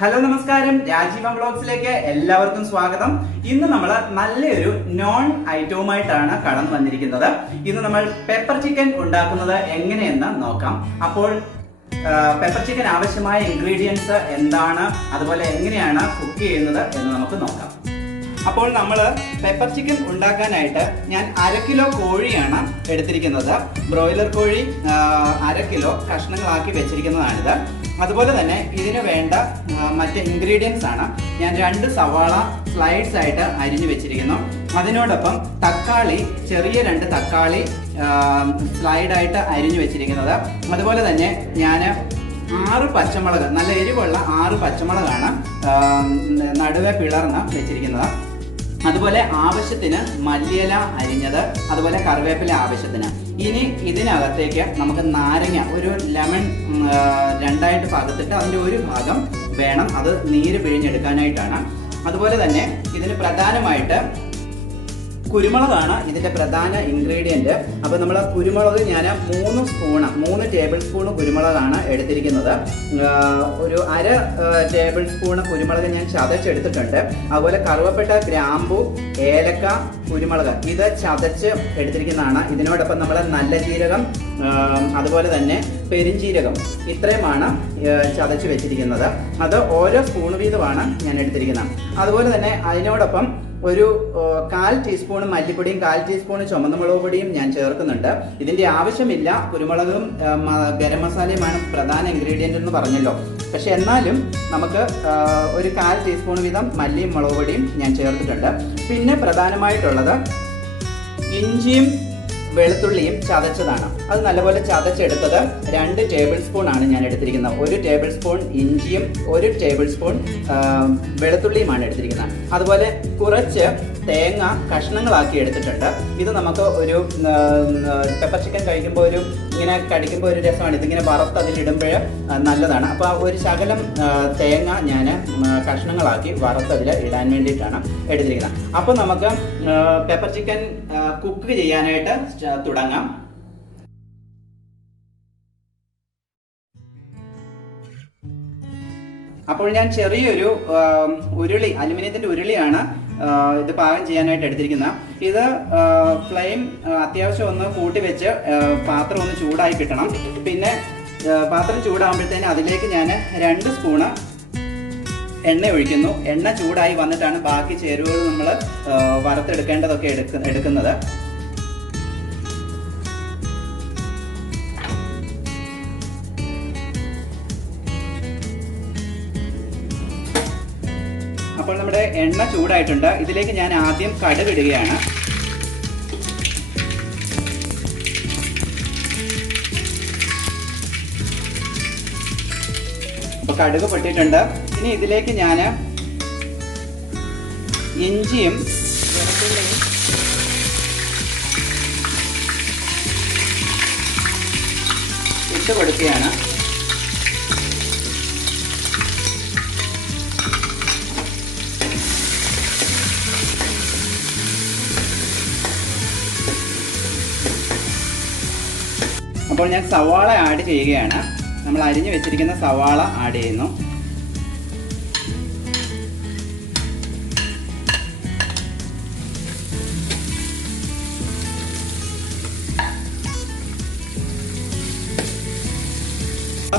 Hello നമസ്കാരം. രാജീവ് ബ്ലോഗ്സിലേക്ക് എല്ലാവർക്കും സ്വാഗതം. ഇന്ന് നമ്മൾ നല്ലൊരു നോൺ ഐറ്റവുമായിട്ടാണ് കടന്നു വന്നിരിക്കുന്നത്. ഇന്ന് നമ്മൾ പെപ്പർ ചിക്കൻ ഉണ്ടാക്കുന്നത് എങ്ങനെയെന്ന് നോക്കാം. അപ്പോൾ പെപ്പർ ചിക്കൻ ആവശ്യമായ ഇൻഗ്രീഡിയൻസ് എന്താണ്? അതുപോലെ എങ്ങനെയാണ് കുക്ക് ചെയ്യുന്നത് എന്ന് നമുക്ക് നോക്കാം. അപ്പോൾ നമ്മൾ പെപ്പർ ചിക്കൻ ഉണ്ടാക്കാനായിട്ട് ഞാൻ അര കിലോ കോഴിയാണ് എടുത്തിരിക്കുന്നത്. ബ്രോയിലർ കോഴി അര കിലോ കഷ്ണങ്ങളാക്കി വെച്ചിരിക്കുന്നതാണിത്. അതുപോലെ തന്നെ ഇതിന് വേണ്ട മറ്റ് ഇൻഗ്രീഡിയൻസ് ആണ്. ഞാൻ രണ്ട് സവാള സ്ലൈഡ്സ് ആയിട്ട് അരിഞ്ഞു വെച്ചിരിക്കുന്നു. അതിനോടൊപ്പം തക്കാളി ചെറിയ രണ്ട് തക്കാളി സ്ലൈഡായിട്ട് അരിഞ്ഞു വെച്ചിരിക്കുന്നത്. അതുപോലെ തന്നെ ഞാൻ ആറ് പച്ചമുളക് നല്ല എരിവുള്ള ആറ് പച്ചമുളകാണ് നടുവെ പിളർന്ന് വെച്ചിരിക്കുന്നത്. അതുപോലെ ആവശ്യത്തിന് മല്ലിയില അരിഞ്ഞത് അതുപോലെ കറിവേപ്പില ആവശ്യത്തിന്. ഇനി ഇതിനകത്തേക്ക് നമുക്ക് നാരങ്ങ ഒരു ലെമൺ രണ്ടായിട്ട് ഭാഗത്തിട്ട് അതിന്റെ ഒരു ഭാഗം വേണം. അത് നീര് പിഴിഞ്ഞെടുക്കാനായിട്ടാണ്. അതുപോലെ തന്നെ ഇതിന് പ്രധാനമായിട്ട് കുരുമുളകാണ് ഇതിന്റെ പ്രധാന ഇൻഗ്രീഡിയന്റ് അപ്പൊ നമ്മൾ കുരുമുളക് ഞാൻ മൂന്ന് സ്പൂണ് മൂന്ന് ടേബിൾ സ്പൂൺ കുരുമുളകാണ് എടുത്തിരിക്കുന്നത്. ഒരു അര ടേബിൾ സ്പൂൺ കുരുമുളക് ഞാൻ ചതച്ചെടുത്തിട്ടുണ്ട്. അതുപോലെ കറുവപ്പെട്ട ഗ്രാമ്പു ഏലക്ക കുരുമുളക് ഇത് ചതച്ച് എടുത്തിരിക്കുന്നതാണ്. ഇതിനോടൊപ്പം നമ്മൾ നല്ല ജീരകം അതുപോലെ തന്നെ പെരിഞ്ജീരകം ഇത്രയുമാണ് ചതച്ച് വെച്ചിരിക്കുന്നത്. അത് ഓരോ സ്പൂൺ വീതമാണ് ഞാൻ എടുത്തിരിക്കുന്നത്. അതുപോലെ തന്നെ അതിനോടൊപ്പം ഒരു കാൽ ടീസ്പൂൺ മല്ലിപ്പൊടിയും കാൽ ടീസ്പൂൺ ചുമന്ന മുളക് പൊടിയും ഞാൻ ചേർക്കുന്നുണ്ട്. ഇതിന്റെ ആവശ്യമില്ല. കുരുമുളകും ഗരം മസാലയുമാണ് പ്രധാന ഇൻഗ്രീഡിയന്റ് എന്ന് പറഞ്ഞല്ലോ. പക്ഷെ എന്നാലും നമുക്ക് ഒരു കാൽ ടീസ്പൂൺ വീതം മല്ലിയും മുളക് പൊടിയും ഞാൻ ചേർത്തിട്ടുണ്ട്. പിന്നെ പ്രധാനമായിട്ടുള്ളത് ഇഞ്ചിയും വെളുത്തുള്ളിയും ചതച്ചതാണ്. അത് നല്ലപോലെ ചതച്ചെടുത്തത് രണ്ട് ടേബിൾ സ്പൂൺ ആണ് ഞാൻ എടുത്തിരിക്കുന്നത്. ഒരു ടേബിൾ സ്പൂൺ ഇഞ്ചിയും ഒരു ടേബിൾ സ്പൂൺ വെളുത്തുള്ളിയുമാണ് എടുത്തിരിക്കുന്നത്. അതുപോലെ കുറച്ച് തേങ്ങ കഷ്ണങ്ങളാക്കി എടുത്തിട്ടുണ്ട്. ഇത് നമുക്ക് ഒരു പെപ്പർ ചിക്കൻ കഴിക്കുമ്പോൾ ഒരു ഇങ്ങനെ കടിക്കുമ്പോൾ ഒരു രസമാണ്. ഇതിങ്ങനെ വറുത്ത് അതിലിടുമ്പോൾ നല്ലതാണ്. അപ്പോൾ ഒരു ശകലം തേങ്ങ ഞാൻ കഷ്ണങ്ങളാക്കി വറുത്ത് അതിൽ ഇടാൻ വേണ്ടിയിട്ടാണ് എടുത്തിരിക്കുന്നത്. അപ്പോൾ നമുക്ക് പെപ്പർ ചിക്കൻ കുക്ക് ചെയ്യാനായിട്ട് തുടങ്ങാം. അപ്പോൾ ഞാൻ ചെറിയൊരു ഉരുളി അലുമിനിയത്തിന്റെ ഉരുളിയാണ് ഇത് പാകം ചെയ്യാനായിട്ട് എടുത്തിരിക്കുന്നത് ഇത് ഫ്ലെയിം അത്യാവശ്യം ഒന്ന് കൂട്ടി വെച്ച് പാത്രം ഒന്ന് ചൂടായി കിട്ടണം. പിന്നെ പാത്രം ചൂടാകുമ്പോഴത്തേന് അതിലേക്ക് ഞാൻ രണ്ട് സ്പൂണ് എണ്ണ ഒഴിക്കുന്നു. എണ്ണ ചൂടായി വന്നിട്ടാണ് ബാക്കി ചേരുവകൾ നമ്മൾ വറുത്തെടുക്കേണ്ടതൊക്കെ എടുക്ക എടുക്കുന്നത്. അപ്പോൾ നമ്മുടെ എണ്ണ ചൂടായിട്ടുണ്ട്. ഇതിലേക്ക് ഞാൻ ആദ്യം കടുക് ഇടുകയാണ് കടുക് പൊട്ടിയിട്ടുണ്ട്. ഇനി ഇതിലേക്ക് ഞാൻ ഇഞ്ചിയും ഇട്ട് കൊടുക്കുകയാണ്. അപ്പോൾ ഞാൻ സവാള ആഡ് ചെയ്യുകയാണ്. നമ്മൾ അരിഞ്ഞു വെച്ചിരിക്കുന്ന സവാള ആഡ് ചെയ്യുന്നു.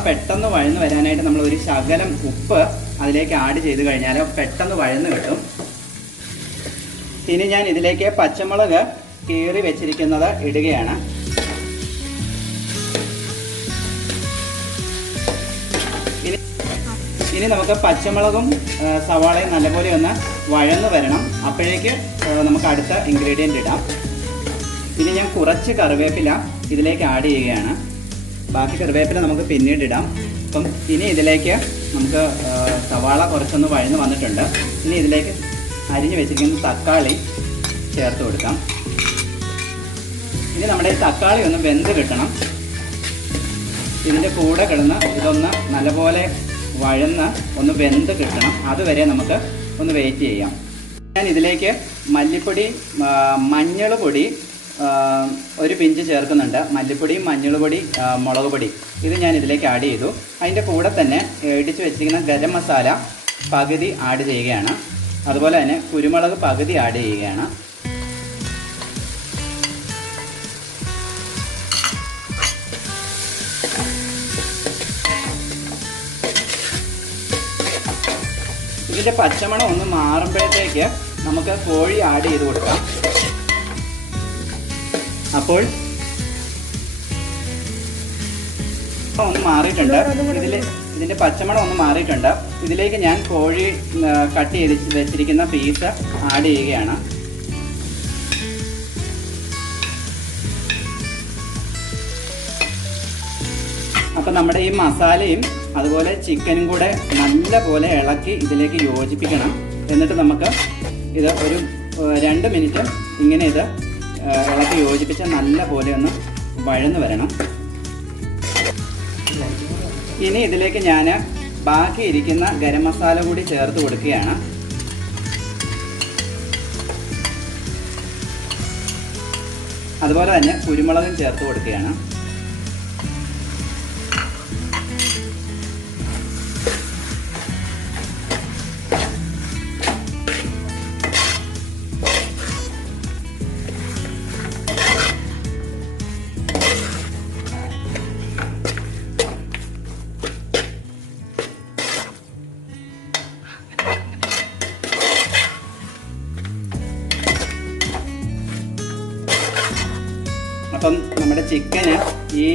പെട്ടെന്ന് വഴന്ന് വരാനായിട്ട് നമ്മൾ ഒരു ശകലം ഉപ്പ് അതിലേക്ക് ആഡ് ചെയ്ത് കഴിഞ്ഞാൽ പെട്ടെന്ന് വഴന്ന് കിട്ടും. ഇനി ഞാൻ ഇതിലേക്ക് പച്ചമുളക് കീറി വെച്ചിരിക്കുന്നത് ഇടുകയാണ്. ഇനി നമുക്ക് പച്ചമുളകും സവാളയും നല്ലപോലെ ഒന്ന് വഴന്ന് വരണം. അപ്പോഴേക്ക് നമുക്ക് അടുത്ത ഇൻഗ്രീഡിയന്റ് ഇടാം. ഇനി ഞാൻ കുറച്ച് കറിവേപ്പില ഇതിലേക്ക് ആഡ് ചെയ്യുകയാണ്. ബാക്കി കറിവേപ്പില നമുക്ക് പിന്നീട് ഇടാം. അപ്പം ഇനി ഇതിലേക്ക് നമുക്ക് സവാള കുറച്ചൊന്ന് വഴന്ന് വന്നിട്ടുണ്ട്. ഇനി ഇതിലേക്ക് അരിഞ്ഞു വെച്ചിരിക്കുന്ന തക്കാളി ചേർത്ത് കൊടുക്കാം. ഇനി നമ്മുടെ ഈ തക്കാളി ഒന്ന് വെന്ത് കിട്ടണം. ഇതിന്റെ കൂടെ കിടന്ന് ഇതൊന്ന് നല്ലപോലെ വഴന്ന് ഒന്ന് വെന്ത് കിട്ടണം. അതുവരെ നമുക്ക് ഒന്ന് വെയിറ്റ് ചെയ്യാം. ഞാൻ ഇതിലേക്ക് മല്ലിപ്പൊടി മഞ്ഞൾ പൊടി ഒരു പിഞ്ച് ചേർക്കുന്നുണ്ട്. മല്ലിപ്പൊടിയും പൊടി മുളക് പൊടി. ഇത് ഞാൻ ഇതിലേക്ക് ആഡ് ചെയ്തു. അതിന്റെ കൂടെ തന്നെ ഇടിച്ച് വെച്ചിരിക്കുന്ന ഗരം മസാല പകുതി ആഡ് ചെയ്യുകയാണ്. അതുപോലെ തന്നെ കുരുമുളക് പകുതി ആഡ് ചെയ്യുകയാണ്. ഇതിന്റെ പച്ചമണം ഒന്ന് മാറുമ്പോഴത്തേക്ക് നമുക്ക് കോഴി ആഡ് ചെയ്ത് കൊടുക്കാം. അപ്പോൾ ഒന്ന് മാറിയിട്ടുണ്ട്. ഇതിൽ ഇതിന്റെ പച്ചമണം ഒന്ന് മാറിയിട്ടുണ്ട്. ഇതിലേക്ക് ഞാൻ കോഴി കട്ട് ചെയ്ത് വെച്ചിരിക്കുന്ന പീസ് ആഡ് ചെയ്യുകയാണ്. അപ്പം നമ്മുടെ ഈ മസാലയും അതുപോലെ ചിക്കനും കൂടെ നല്ല പോലെ ഇളക്കി ഇതിലേക്ക് യോജിപ്പിക്കണം. എന്നിട്ട് നമുക്ക് ഇത് ഒരു രണ്ട് മിനിറ്റ് ഇങ്ങനെ ഇത് ഇളക്കി യോജിപ്പിച്ച് നല്ല പോലെ ഒന്ന് വഴന്ന് വരണം. ഇനി ഇതിലേക്ക് ഞാൻ ബാക്കി ഇരിക്കുന്ന ഗരം മസാല കൂടി ചേർത്ത് കൊടുക്കുകയാണ്. അതുപോലെ തന്നെ കുരുമുളകും ചേർത്ത് കൊടുക്കുകയാണ്. ചിക്കന് ഈ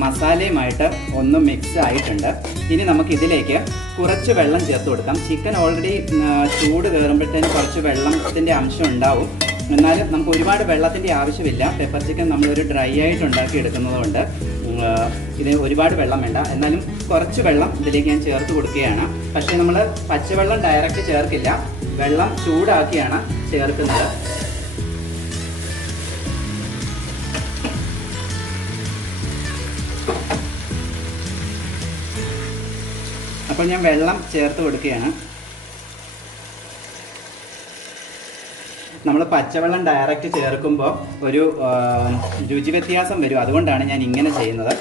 മസാലയുമായിട്ട് ഒന്ന് മിക്സ് ആയിട്ടുണ്ട് ഇനി നമുക്ക് ഇതിലേക്ക് കുറച്ച് വെള്ളം ചേർത്ത് കൊടുക്കാം. ചിക്കൻ ഓൾറെഡി ചൂട് കയറുമ്പോഴത്തേന് കുറച്ച് വെള്ളത്തിന്റെ അംശം ഉണ്ടാവും. എന്നാലും നമുക്ക് ഒരുപാട് വെള്ളത്തിന്റെ ആവശ്യമില്ല. പെപ്പർ ചിക്കൻ നമ്മളൊരു ഡ്രൈ ആയിട്ട് ഉണ്ടാക്കി എടുക്കുന്നതുകൊണ്ട് ഇത് ഒരുപാട് വെള്ളം വേണ്ട. എന്നാലും കുറച്ച് വെള്ളം ഇതിലേക്ക് ഞാൻ ചേർത്ത് കൊടുക്കുകയാണ്. പക്ഷേ നമ്മൾ പച്ചവെള്ളം ഡയറക്റ്റ് ചേർക്കില്ല. വെള്ളം ചൂടാക്കിയാണ് ചേർക്കുന്നത്. അപ്പോൾ ഞാൻ വെള്ളം ചേർത്ത് കൊടുക്കുകയാണ്. നമ്മൾ പച്ചവെള്ളം ഡയറക്റ്റ് ചേർക്കുമ്പോൾ ഒരു രുചി വ്യത്യാസം വരും. അതുകൊണ്ടാണ് ഞാൻ ഇങ്ങനെ ചെയ്യുന്നത്.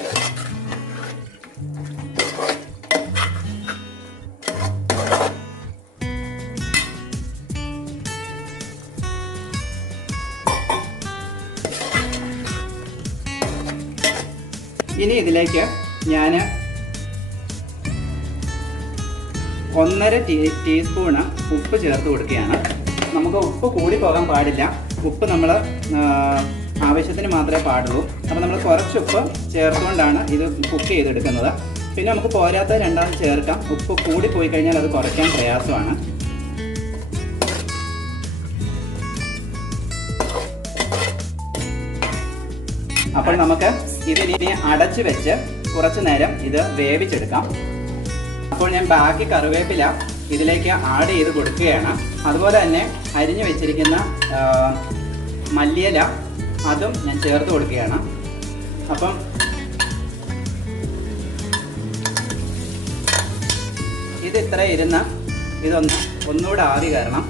ഇനി ഇതിലേക്ക് ഞാൻ ഒന്നര ടീ ടീസ്പൂണ് ഉപ്പ് ചേർത്ത് കൊടുക്കുകയാണ്. നമുക്ക് ഉപ്പ് കൂടി പോകാൻ പാടില്ല. ഉപ്പ് നമ്മൾ ആവശ്യത്തിന് മാത്രമേ പാടുള്ളൂ. അപ്പോൾ നമ്മൾ കുറച്ച് ഉപ്പ് ചേർത്തുകൊണ്ടാണ് ഇത് കുക്ക് ചെയ്തെടുക്കുന്നത്. പിന്നെ നമുക്ക് പോരാത്ത രണ്ടാമത് ചേർക്കാം. ഉപ്പ് കൂടി പോയി കഴിഞ്ഞാൽ അത് കുറയ്ക്കാൻ പ്രയാസമാണ്. അപ്പോൾ നമുക്ക് ഇതിനെ അടച്ചു വെച്ച് കുറച്ച് നേരം ഇത് വേവിച്ചെടുക്കാം. അപ്പോൾ ഞാൻ ബാക്കി കറിവേപ്പില ഇതിലേക്ക് ആഡ് ചെയ്ത് കൊടുക്കുകയാണ്. അതുപോലെ തന്നെ അരിഞ്ഞു വെച്ചിരിക്കുന്ന മല്ലിയില അതും ഞാൻ ചേർത്ത് കൊടുക്കുകയാണ്. അപ്പം ഇത് ഇത്ര ഇരുന്ന് ഇതൊന്ന് ഒന്നുകൂടെ ആവി കയറണം.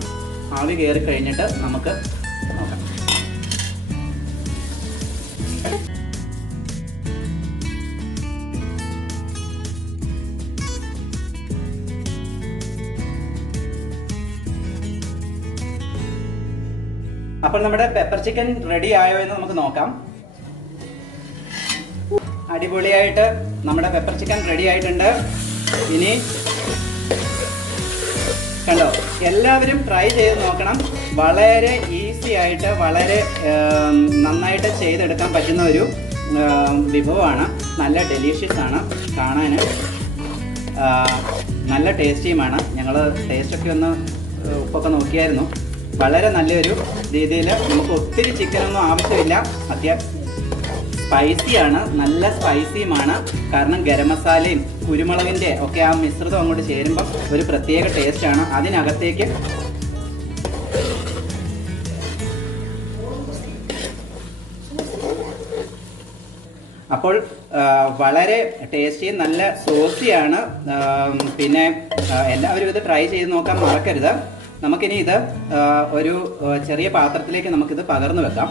ആവി കയറി കഴിഞ്ഞിട്ട് നമുക്ക് അപ്പോൾ നമ്മുടെ പെപ്പർ ചിക്കൻ റെഡി ആയോ എന്ന് നമുക്ക് നോക്കാം. അടിപൊളിയായിട്ട് നമ്മുടെ പെപ്പർ ചിക്കൻ റെഡി ആയിട്ടുണ്ട്. ഇനി കണ്ടോ എല്ലാവരും ട്രൈ ചെയ്ത് നോക്കണം. വളരെ ഈസി ആയിട്ട് വളരെ നന്നായിട്ട് ചെയ്തെടുക്കാൻ പറ്റുന്ന ഒരു വിഭവമാണ്. നല്ല ഡെലീഷ്യസ് ആണ് കാണാൻ നല്ല ടേസ്റ്റിയുമാണ് ഞങ്ങൾ ടേസ്റ്റൊക്കെ ഒന്ന് ഉപ്പൊക്കെ നോക്കിയായിരുന്നു. വളരെ നല്ലൊരു രീതിയിൽ നമുക്ക് ഒത്തിരി ചിക്കനൊന്നും ആവശ്യമില്ല. അത്യാവശ്യം സ്പൈസിയാണ് നല്ല സ്പൈസിയുമാണ് കാരണം ഗരം മസാലയും കുരുമുളകിന്റെ ഒക്കെ ആ മിശ്രിതം അങ്ങോട്ട് ചേരുമ്പോൾ ഒരു പ്രത്യേക ടേസ്റ്റാണ് അതിനകത്തേക്ക് അപ്പോൾ വളരെ ടേസ്റ്റിയും നല്ല സോസിയാണ് പിന്നെ എല്ലാവരും ഇത് ട്രൈ ചെയ്ത് നോക്കാൻ മറക്കരുത്. നമുക്കിനി ഇത് ഒരു ചെറിയ പാത്രത്തിലേക്ക് നമുക്കിത് പകർന്നു വെക്കാം.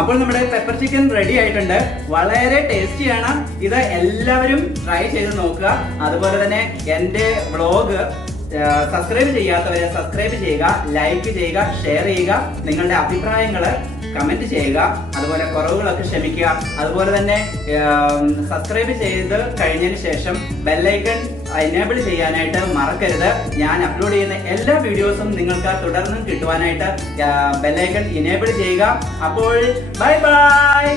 അപ്പോൾ നമ്മുടെ പെപ്പർ ചിക്കൻ റെഡി ആയിട്ടുണ്ട്. വളരെ ടേസ്റ്റിയാണ് ഇത് എല്ലാവരും ട്രൈ ചെയ്ത് നോക്കുക. അതുപോലെ തന്നെ എന്റെ വ്ളോഗ് സബ്സ്ക്രൈബ് ചെയ്യാത്തവരെ സബ്സ്ക്രൈബ് ചെയ്യുക ലൈക്ക് ചെയ്യുക ഷെയർ ചെയ്യുക നിങ്ങളുടെ അഭിപ്രായങ്ങൾ കമന്റ് ചെയ്യുക അതുപോലെ കുറവുകളൊക്കെ ക്ഷമിക്കുക. അതുപോലെ തന്നെ സബ്സ്ക്രൈബ് ചെയ്ത് കഴിഞ്ഞതിന് ശേഷം ബെല്ലൈക്കൺ എനേബിൾ ചെയ്യാനായിട്ട് മറക്കരുത്. ഞാൻ അപ്ലോഡ് ചെയ്യുന്ന എല്ലാ വീഡിയോസും നിങ്ങൾക്ക് തുടർന്നും കിട്ടുവാനായിട്ട് ബെല്ലൈക്കൺ എനേബിൾ ചെയ്യുക. അപ്പോൾ ബൈ ബൈ